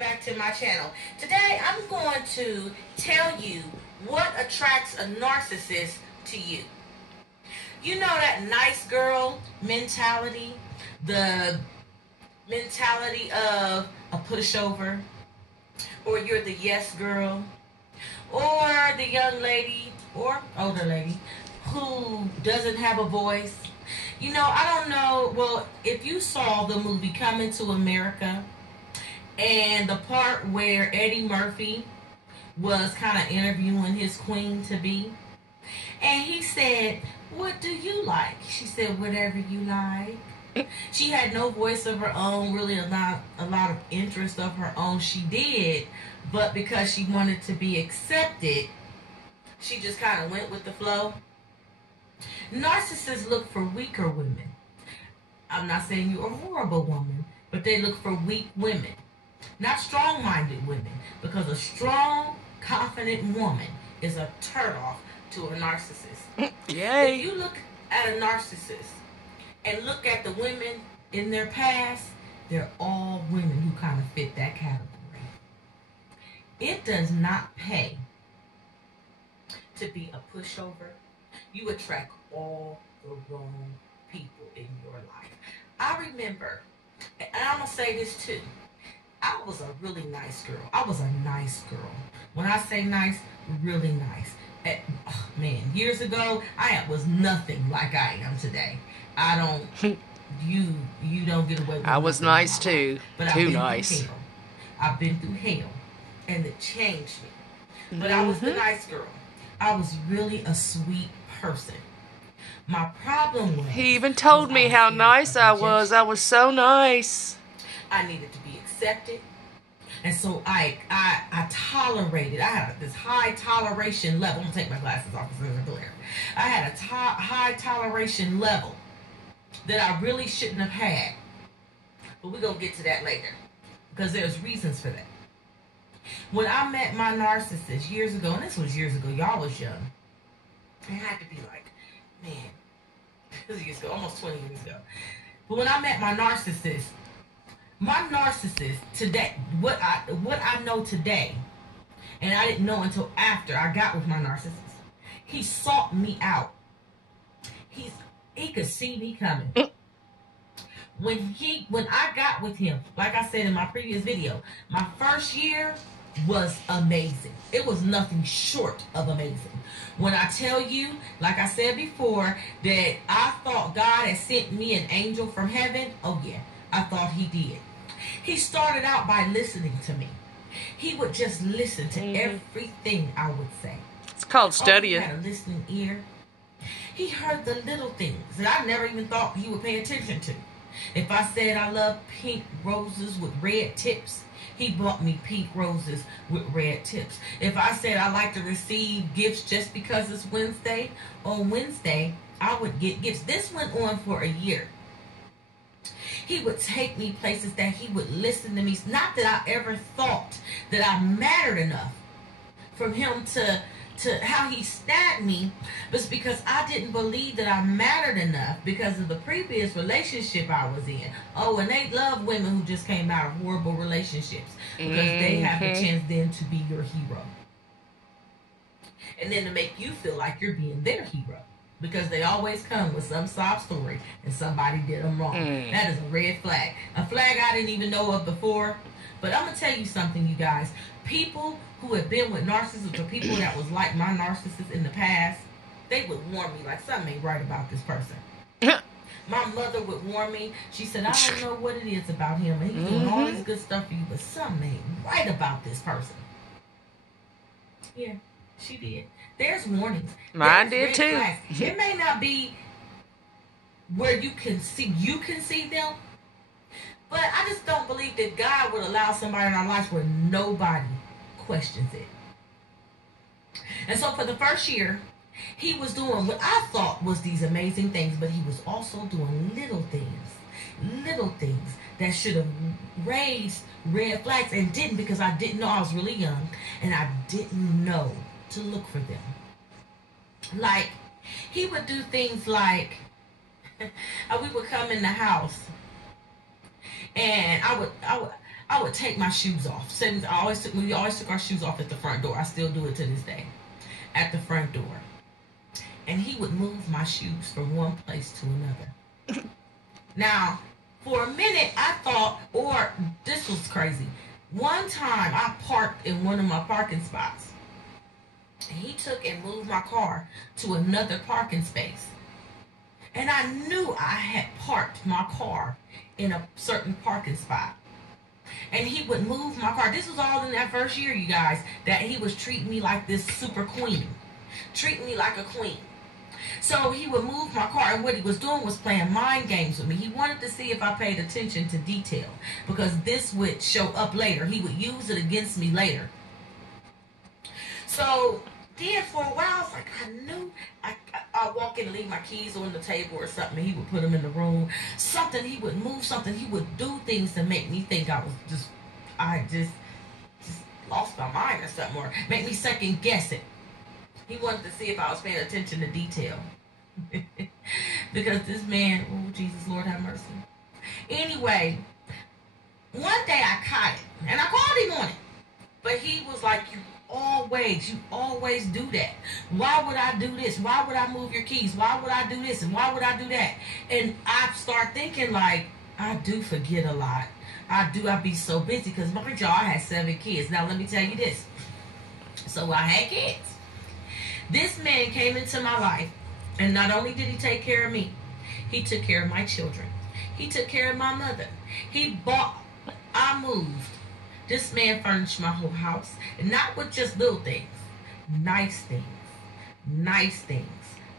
back to my channel. Today I'm going to tell you what attracts a narcissist to you. You know that nice girl mentality, the mentality of a pushover, or you're the yes girl, or the young lady or older lady who doesn't have a voice. You know, I don't know, well, if you saw the movie Coming to America, and the part where Eddie Murphy was kind of interviewing his queen to be, and he said, "What do you like?" She said, "Whatever you like." She had no voice of her own, really a lot of interest of her own. She did, but because she wanted to be accepted, she just kind of went with the flow. Narcissists look for weaker women. I'm not saying you're a horrible woman, but they look for weak women. Not strong-minded women, because a strong, confident woman is a turnoff to a narcissist. Yay. If you look at a narcissist and look at the women in their past, they're all women who kind of fit that category. It does not pay to be a pushover. You attract all the wrong people in your life. I remember, and I'm going to say this too, I was a really nice girl. I was a nice girl. When I say nice, really nice. Years ago, I was nothing like I am today. I don't, you don't get away with it. I was nice too. But Too nice. I've been through hell, and it changed me. But I was the nice girl. I was really a sweet person. My problem was, he even told me how nice I was. I was so nice. I needed to be accepted. And so I tolerated. I had this high toleration level. I'm going to take my glasses off because they're glare. I had a high toleration level that I really shouldn't have had. But we're going to get to that later, because there's reasons for that. When I met my narcissist years ago, and this was years ago, y'all was young. It had to be like, man, this was years ago, almost 20 years ago. But when I met my narcissist today, what I know today, and I didn't know until after I got with my narcissist, he sought me out. He could see me coming. When I got with him, like I said in my previous video, my first year was amazing. It was nothing short of amazing. When I tell you, like I said before, that I thought God had sent me an angel from heaven, oh yeah, I thought he did. He started out by listening to me. He would just listen to everything I would say. It's called studying. He had a listening ear. He heard the little things that I never even thought he would pay attention to. If I said I love pink roses with red tips, he bought me pink roses with red tips. If I said I like to receive gifts just because it's Wednesday, on Wednesday, I would get gifts. This went on for a year. He would take me places that he would listen to me. Not that I ever thought that I mattered enough for him to how he stabbed me, but it's because I didn't believe that I mattered enough because of the previous relationship I was in. Oh, and they love women who just came out of horrible relationships because they have the chance then to be your hero. And then to make you feel like you're being their hero, because they always come with some sob story and somebody did them wrong. That is a red flag. A flag I didn't even know of before. But I'm going to tell you something, you guys. People who have been with narcissists, or people that was like my narcissist in the past, they would warn me like something ain't right about this person. My mother would warn me. She said, I don't know what it is about him, and he's doing all this good stuff for you, but something ain't right about this person. Yeah, she did. There's warnings. Mine did too. Flags. It may not be where you can see them, but I just don't believe that God would allow somebody in our lives where nobody questions it. And so for the first year, he was doing what I thought was these amazing things, but he was also doing little things that should have raised red flags and didn't, because I didn't know. I was really young and I didn't know to look for them. Like, he would do things like we would come in the house and I I would take my shoes off. We always took our shoes off at the front door. I still do it to this day. At the front door. And he would move my shoes from one place to another. Now, for a minute, I thought, or this was crazy. One time, I parked in one of my parking spots. He took and moved my car to another parking space. And I knew I had parked my car in a certain parking spot. And he would move my car. This was all in that first year, you guys, that he was treating me like this super queen. Treating me like a queen. So he would move my car, and what he was doing was playing mind games with me. He wanted to see if I paid attention to detail, because this would show up later. He would use it against me later. So then for a while, I was like, I knew I'd walk in and leave my keys on the table or something, and he would put them in the room. Something, he would move something. He would do things to make me think I just lost my mind or something, or make me second guess it. He wanted to see if I was paying attention to detail. Because this man, oh, Jesus, Lord have mercy. Anyway, one day I caught it, and I called him on it. But he was like, you always do that. Why would I do this? Why would I move your keys? Why would I do this? And why would I do that? And I start thinking, like, I do forget a lot. I be so busy, because mind y'all, I had 7 kids. Now, let me tell you this. So I had kids. This man came into my life, and not only did he take care of me, he took care of my children. He took care of my mother. I moved. This man furnished my whole house, and not with just little things. Nice things. Nice things.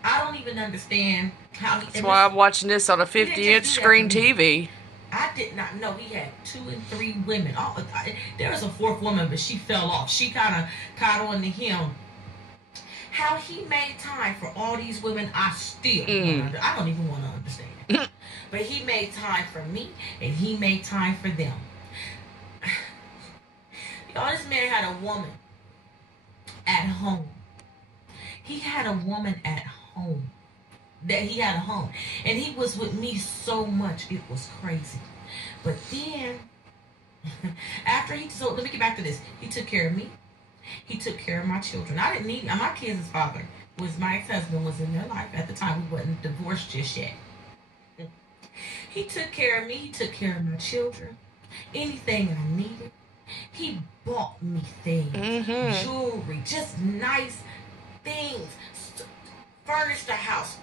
I don't even understand how he... That's why I'm watching this on a 50-inch screen TV. I did not know he had 2 and 3 women. There was a 4th woman, but she fell off. She kind of caught on to him. How he made time for all these women, I don't even want to understand. But he made time for me, and he made time for them. Y'all, this man had a woman at home. He had a woman at home. That he had a home. And he was with me so much, it was crazy. But then, so let me get back to this. He took care of me. He took care of my children. I didn't need my kids' father. My ex-husband was in their life at the time. We wasn't divorced just yet. He took care of me. He took care of my children. Anything I needed. He bought me things. Jewelry. Just nice things. Furnished the house.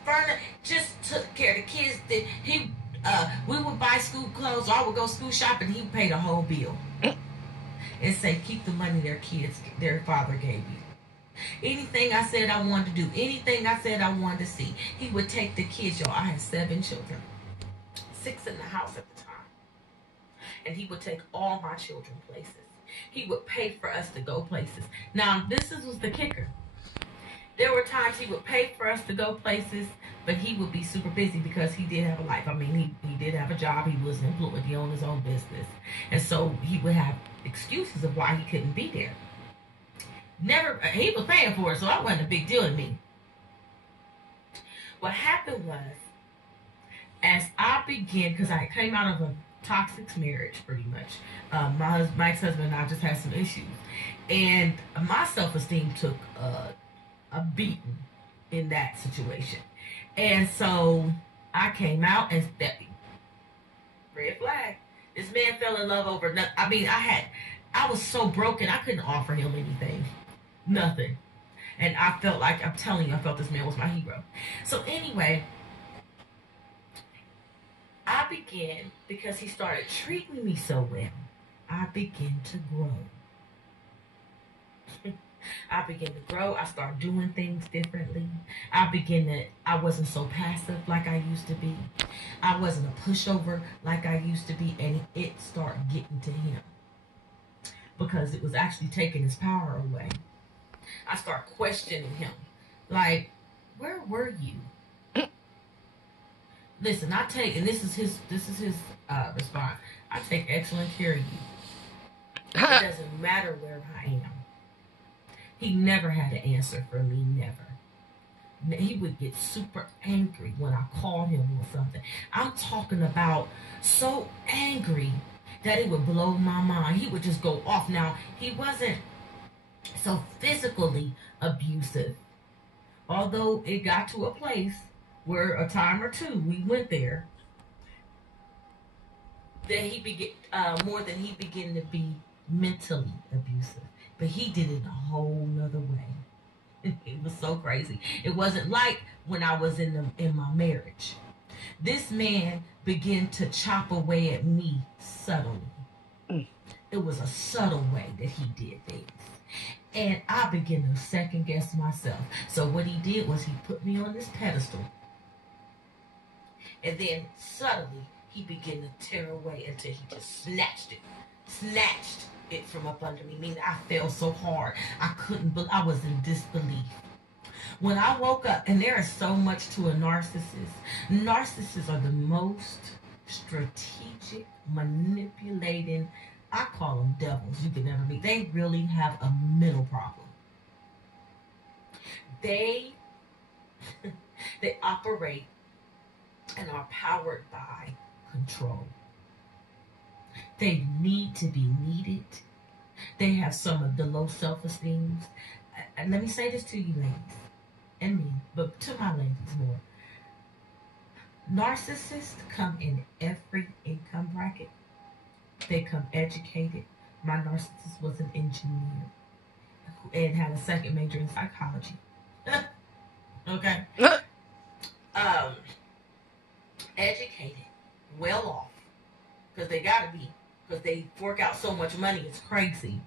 Just took care of the kids. We would buy school clothes. Or I would go school shopping. He would pay the whole bill. And say, keep the money their father gave you. Anything I said I wanted to do, anything I said I wanted to see, he would take the kids. Y'all, I had 7 children. 6 in the house at the time. And he would take all my children places. He would pay for us to go places. Now, this was the kicker. There were times he would pay for us to go places, but he would be super busy because he did have a life. I mean, he did have a job. He was employed. He owned his own business. And so he would have excuses of why he couldn't be there. He was paying for it, so that wasn't a big deal to me. What happened was, as I began, because I came out of a toxic marriage pretty much. My ex-husband and I just had some issues. And my self-esteem took a beating in that situation. And so I came out and red flag. This man fell in love over nothing. I mean, I was so broken, I couldn't offer him anything. Nothing. And I felt like, I'm telling you, I felt this man was my hero. So anyway, I began, because he started treating me so well, I began to grow. I began to grow. I started doing things differently. I wasn't so passive like I used to be. I wasn't a pushover like I used to be. And it started getting to him, because it was actually taking his power away. I started questioning him. Like, where were you? Listen, and this is his response. I take excellent care of you. It doesn't matter where I am. He never had an answer for me, never. He would get super angry when I called him or something. I'm talking about so angry. that it would blow my mind. He would just go off. Now, he wasn't so physically abusive, although it got to a place where a time or two we went there, that he began more than he began to be mentally abusive. But he did it a whole nother way. It was so crazy. It wasn't like when I was in my marriage. This man began to chop away at me subtly. It was a subtle way that he did things. And I began to second guess myself. So what he did was he put me on this pedestal. And then subtly he began to tear away until he just snatched it from up under me. Meaning I fell so hard. I was in disbelief. When I woke up, and there is so much to a narcissist. Narcissists are the most strategic, manipulating, I call them devils you can never meet. They really have a mental problem. They operate and are powered by control. They need to be needed. They have some of the low self-esteem. And let me say this to you ladies, and me, but to my ladies more. Narcissists come in every income bracket. They come educated. My narcissist was an engineer and had a second major in psychology. Okay. Educated, well off, because they gotta be, because they fork out so much money, it's crazy.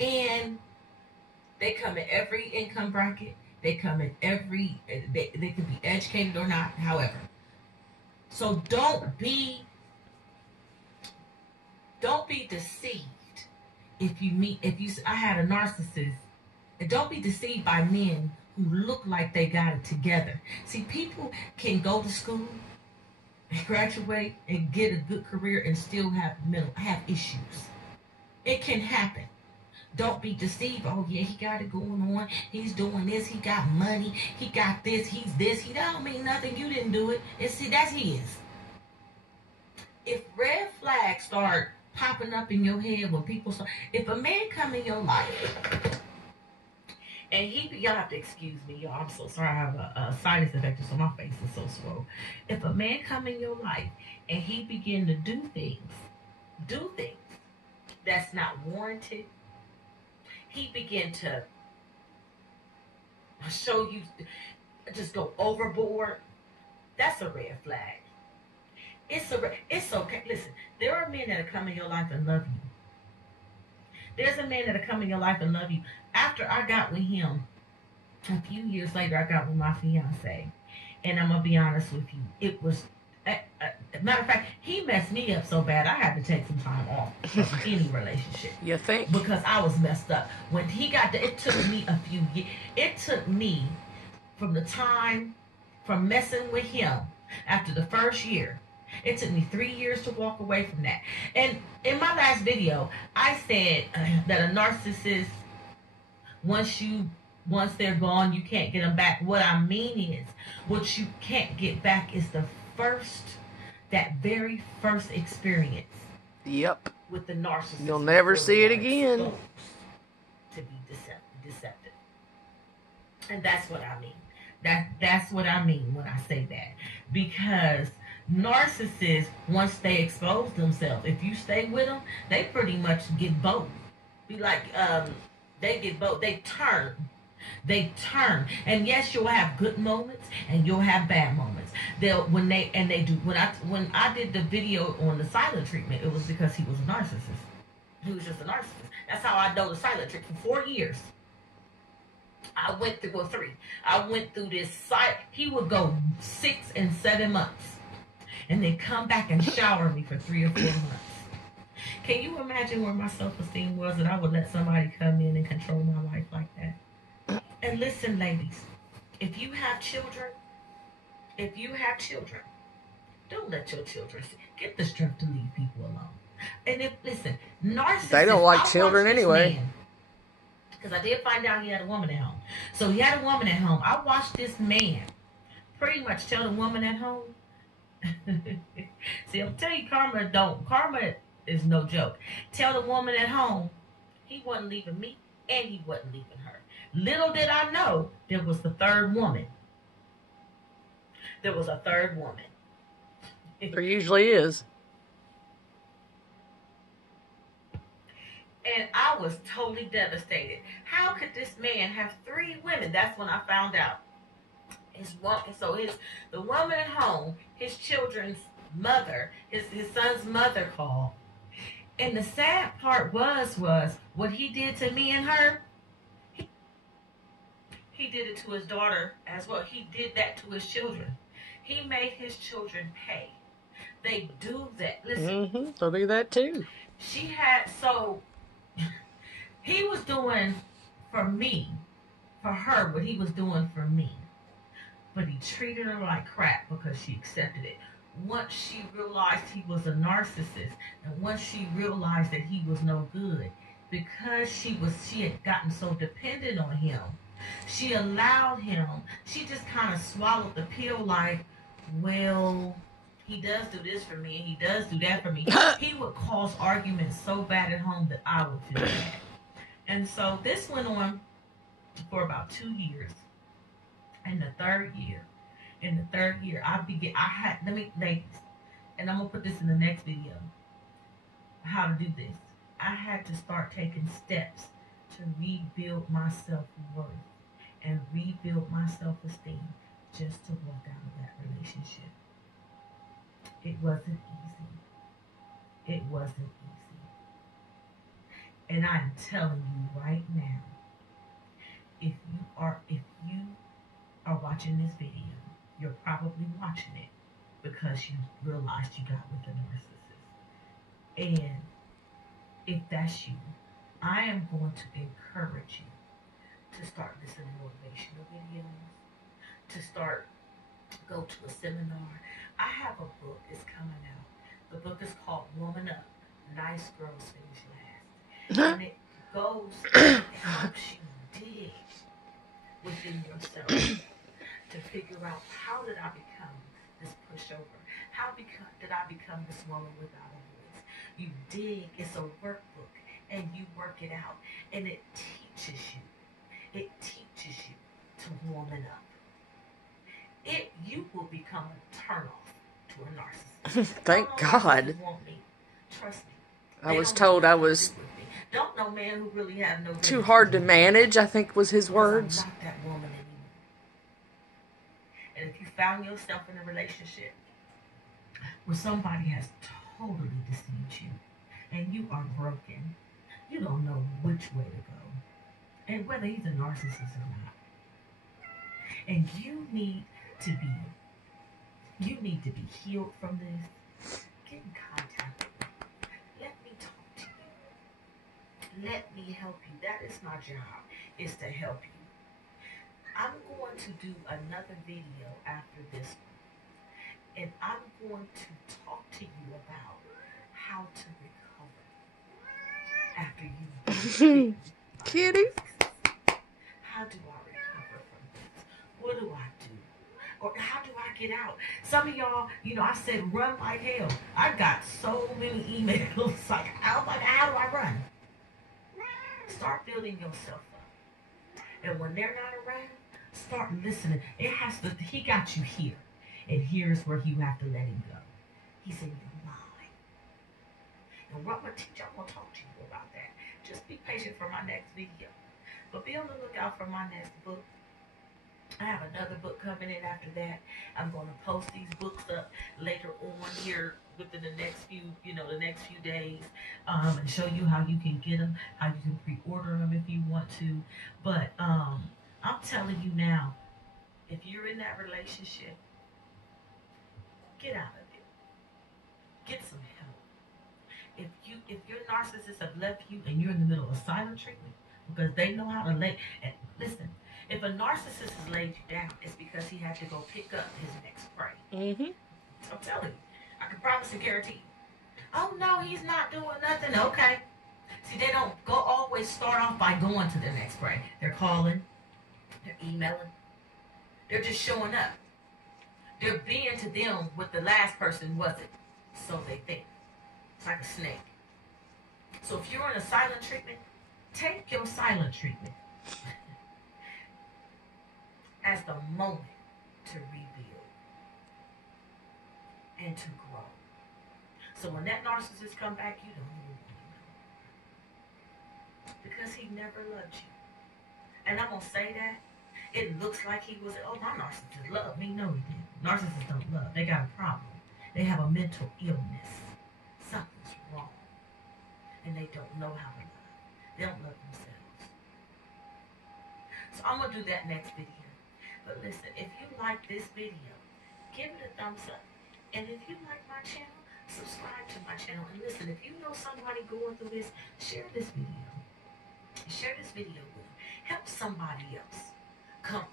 And they come in every income bracket. They come in every, they can be educated or not, however. So don't be deceived I had a narcissist, and don't be deceived by men who look like they got it together. See, people can go to school and graduate and get a good career and still have issues. It can happen. Don't be deceived. Oh yeah, he got it going on. He's doing this. He got money. He got this. He's this. He don't mean nothing. You didn't do it. And see, that's his. If red flags start popping up in your head when people start, if a man come in your life and y'all have to excuse me, y'all. I'm so sorry. I have a sinus infection, so my face is so swole. If a man come in your life and he begin to do things that's not warranted, he begin to show you, just go overboard, that's a red flag. It's okay. Listen, there are men that come in your life and love you. There's a man that'll come in your life and love you. After I got with him, a few years later, I got with my fiance. And I'm going to be honest with you. It was, matter of fact, he messed me up so bad, I had to take some time off from any relationship. You think? Because I was messed up. When he got there, it took me a few years. It took me from messing with him after the first year. It took me 3 years to walk away from that. And in my last video, I said that a narcissist, once they're gone, you can't get them back. What I mean is, what you can't get back is that very first experience. Yep. With the narcissist. You'll never see it again. To be deceptive. And that's what I mean. That's what I mean when I say that. Because narcissists, once they expose themselves, if you stay with them, they pretty much get both. They get both. They turn. And yes, you'll have good moments and you'll have bad moments. When I did the video on the silent treatment, it was because he was a narcissist. He was just a narcissist. That's how I know the silent treatment. For 4 years. I went through 3. I went through this he would go 6 and 7 months. And then come back and shower me for 3 or 4 months. Can you imagine where my self-esteem was that I would let somebody come in and control my life like that? And listen, ladies, if you have children, don't let your children get the strength to leave people alone. And narcissists, they don't like children anyway. Because I did find out he had a woman at home. So he had a woman at home. I watched this man pretty much tell the woman at home, See, I'm telling you, karma is no joke. Tell the woman at home, he wasn't leaving me and he wasn't leaving her. Little did I know there was the third woman. There was a third woman. There usually is. And I was totally devastated. How could this man have 3 women? That's when I found out. The woman at home, his children's mother, his son's mother called. And the sad part was what he did to me and her. He did it to his daughter as well. He did that to his children. He made his children pay. They do that. Listen. They'll do that too. He was doing for her, what he was doing for me. But he treated her like crap because she accepted it. Once she realized he was a narcissist, and once she realized that he was no good, because she had gotten so dependent on him, she allowed him, she just kind of swallowed the pill like, well, he does do this for me, and he does do that for me. He would cause arguments so bad at home that I would feel bad. And so this went on for about 2 years. In the third year, and I'm gonna put this in the next video, how to do this. I had to start taking steps to rebuild my self-worth and rebuild my self-esteem just to walk out of that relationship. It wasn't easy. It wasn't easy. And I'm telling you right now, if you are watching this video, you're probably watching it because you realized you got with a narcissist. And if that's you, I am going to encourage you to start listening to motivational videos, to go to a seminar. I have a book that's coming out. The book is called Woman Up, Nice Girls Finish Last. And it goes and helps you dig within yourself to figure out, how did I become this pushover? How did I become this woman without a voice? You dig, it's a workbook, and you work it out, and it teaches you to woman up. You will become a turnoff to a narcissist. Thank God. Want me. Trust me. I was told I was don't know man who really have no too hard to manage, I think was his words. I'm not that woman anymore. And if you found yourself in a relationship where somebody has totally deceived you and you are broken, you don't know which way to go, and whether he's a narcissist or not, and you need to be healed from this, get in contact with me. Let me talk to you. Let me help you. That is my job, is to help you. I'm going to do another video after this one, and I'm going to talk to you about how to recover after you've Kitty. How do I recover from this? What do I do? Or how do I get out? Some of y'all, I said run like hell. I got so many emails like, how do I run? Start building yourself up. And when they're not around, start listening. He got you here. And here's where you have to let him go. He's in your mind. And what I'm going to teach you, I'm going to talk to you about that. Just be patient for my next video. But be on the lookout for my next book. I have another book coming in after that. I'm going to post these books up later on here within the next few days, and show you how you can get them, how you can pre-order them if you want to. But I'm telling you now, if you're in that relationship, get out of it. Get some help. If your narcissist have left you and you're in the middle of silent treatment because they know how to listen. If a narcissist has laid you down, it's because he had to go pick up his next prey. I'm telling you. I can promise and guarantee. Oh, no, he's not doing nothing. Okay. See, they don't always start off by going to the next prey. They're calling. They're emailing. They're just showing up. They're being to them what the last person wasn't. So they think. It's like a snake. So if you're in a silent treatment, take your silent treatment as the moment to rebuild and to grow. So when that narcissist come back, you don't even want to know. Because he never loved you. And I'm going to say that. It looks like he was, oh, my narcissist loved me. No, he didn't. Narcissists don't love. They got a problem. They have a mental illness. Something's wrong. And they don't know how to love. They don't love themselves. So I'm going to do that next video. But listen, if you like this video, give it a thumbs up. And if you like my channel, subscribe to my channel. And listen, if you know somebody going through this, share this video. Share this video with them. Help somebody else come